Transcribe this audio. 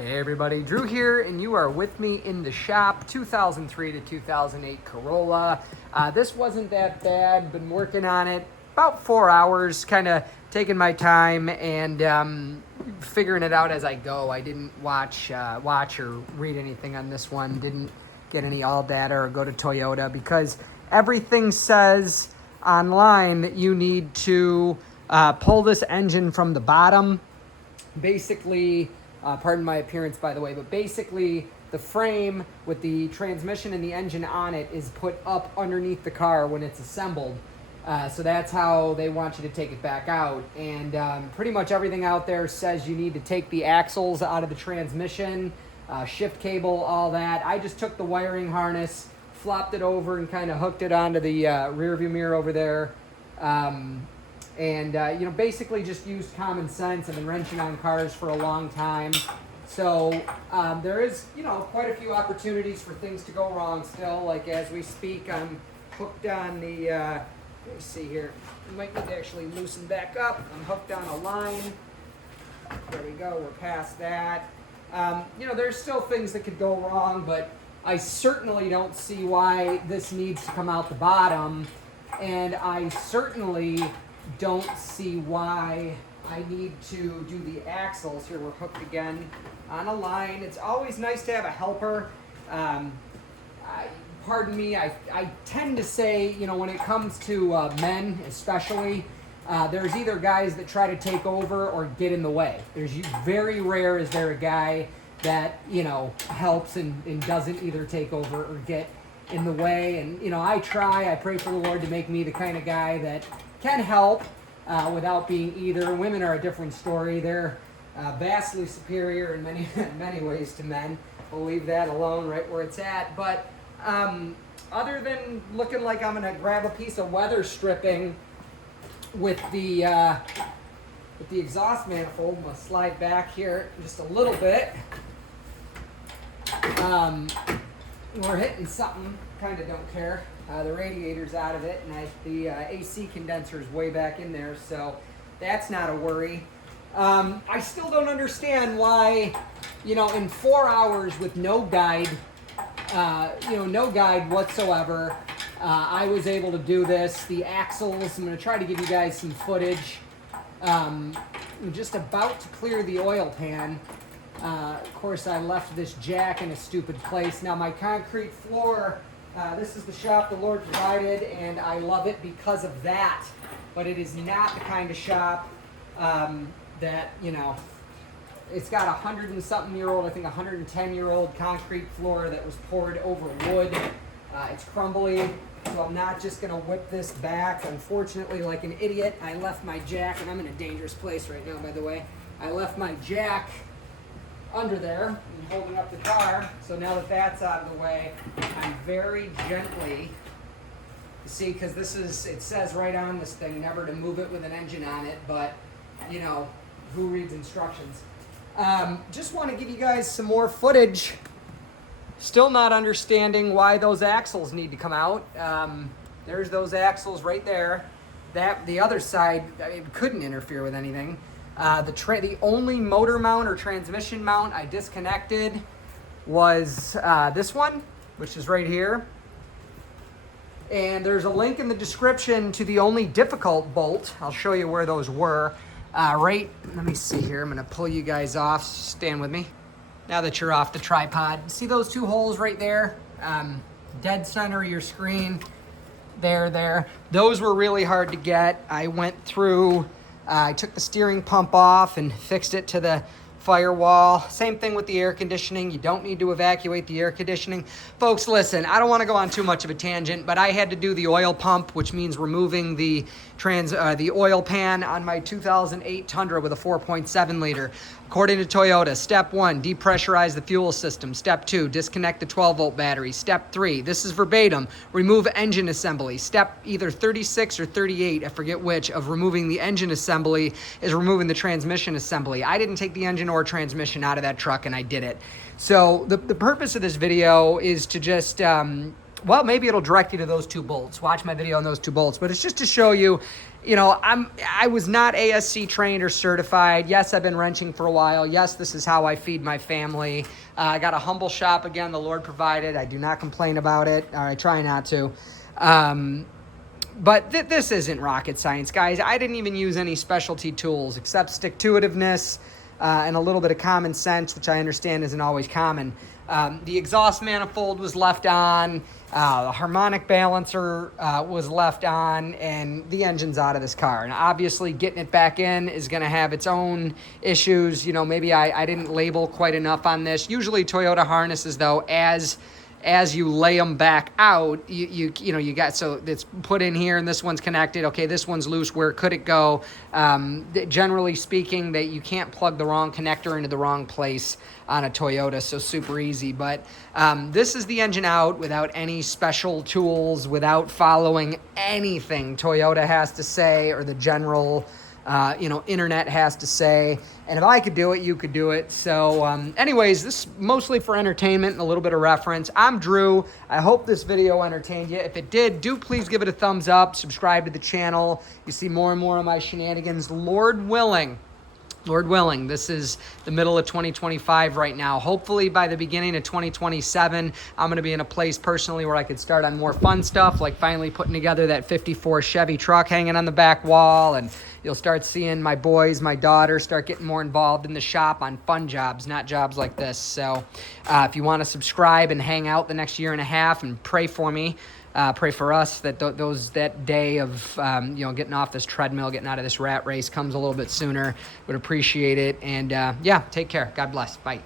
Hey everybody, Drew here, and you are with me in the shop, 2003 to 2008 Corolla. This wasn't that bad, been working on it about 4 hours, kind of taking my time and figuring it out as I go. I didn't watch or read anything on this one, didn't get any all data or go to Toyota because everything says online that you need to pull this engine from the bottom. Basically, pardon my appearance, by the way, but basically the frame with the transmission and the engine on it is put up underneath the car when it's assembled. So that's how they want you to take it back out. And pretty much everything out there says you need to take the axles out of the transmission, shift cable, all that. I just took the wiring harness, flopped it over, and kind of hooked it onto the rear view mirror over there. Basically just used common sense. I've been wrenching on cars for a long time. So there is, quite a few opportunities for things to go wrong still. Like as we speak, I'm hooked on the, let me see here. We might need to actually loosen back up. I'm hooked on a line. There we go, we're past that. There's still things that could go wrong, but I certainly don't see why this needs to come out the bottom. And I certainly don't see why I need to do the axles. Here we're hooked again on a line. It's always nice to have a helper. Pardon me, I tend to say, when it comes to men especially, there's either guys that try to take over or get in the way. There's very rare is there a guy that, helps and doesn't either take over or get in the way. And, I pray for the Lord to make me the kind of guy that can help without being either. Women are a different story. They're vastly superior in many ways to men. We'll leave that alone right where it's at. But other than looking like I'm going to grab a piece of weather stripping with the exhaust manifold, I'm going to slide back here just a little bit. We're hitting something, kind of don't care. The radiator's out of it, and the AC condenser's way back in there, so that's not a worry. I still don't understand why, in 4 hours with no guide, no guide whatsoever, I was able to do this. The axles, I'm going to try to give you guys some footage. I'm just about to clear the oil pan. Of course, I left this jack in a stupid place. Now, my concrete floor, this is the shop the Lord provided, and I love it because of that. But it is not the kind of shop that, it's got a 100-and-something-year-old, I think 110-year-old concrete floor that was poured over wood. It's crumbly, so I'm not just going to whip this back. Unfortunately, like an idiot, I left my jack, and I'm in a dangerous place right now, by the way. I left my jack under there and holding up the car. So now that that's out of the way, I'm very gently, see, because it says right on this thing never to move it with an engine on it, but who reads instructions? Just want to give you guys some more footage. Still not understanding why those axles need to come out. There's those axles right there. The other side, it couldn't interfere with anything. The only motor mount or transmission mount I disconnected was this one, which is right here. And there's a link in the description to the only difficult bolt. I'll show you where those were. Let me see here. I'm going to pull you guys off. Stand with me. Now that you're off the tripod. See those two holes right there? Dead center of your screen. There. Those were really hard to get. I went through... I took the steering pump off and fixed it to the firewall. Same thing with the air conditioning. You don't need to evacuate the air conditioning. Folks, listen, I don't want to go on too much of a tangent, but I had to do the oil pump, which means removing the oil pan on my 2008 Tundra with a 4.7 liter. According to Toyota, step 1, depressurize the fuel system. Step 2, disconnect the 12-volt battery. Step 3, this is verbatim, remove engine assembly. Step either 36 or 38, I forget which, of removing the engine assembly is removing the transmission assembly. I didn't take the engine or transmission out of that truck, and I did it. So the purpose of this video is to just well, maybe it'll direct you to those 2 bolts. Watch my video on those 2 bolts. But it's just to show you, I was not ASC trained or certified. Yes, I've been wrenching for a while. Yes, this is how I feed my family. I got a humble shop again. The Lord provided. I do not complain about it, or I try not to. But this isn't rocket science, guys. I didn't even use any specialty tools except stick-to-itiveness and a little bit of common sense, which I understand isn't always common. The exhaust manifold was left on, the harmonic balancer was left on, and the engine's out of this car. And obviously getting it back in is going to have its own issues. Maybe I didn't label quite enough on this. Usually Toyota harnesses, though, as you lay them back out, you got, so it's put in here and this one's connected. Okay, this one's loose. Where could it go? Generally speaking, that you can't plug the wrong connector into the wrong place on a Toyota, so super easy. But this is the engine out without any special tools, without following anything Toyota has to say or the general internet has to say. And if I could do it, you could do it. So anyways, this is mostly for entertainment and a little bit of reference. I'm Drew. I hope this video entertained you. If it did, do please give it a thumbs up. Subscribe to the channel. You see more and more of my shenanigans. Lord willing, this is the middle of 2025 right now. Hopefully by the beginning of 2027, I'm going to be in a place personally where I could start on more fun stuff, like finally putting together that 54 Chevy truck hanging on the back wall. And you'll start seeing my boys, my daughter, start getting more involved in the shop on fun jobs, not jobs like this. So if you want to subscribe and hang out the next year and a half and pray for me, pray for us that that day of getting off this treadmill, getting out of this rat race comes a little bit sooner. Would appreciate it. And yeah, take care. God bless. Bye.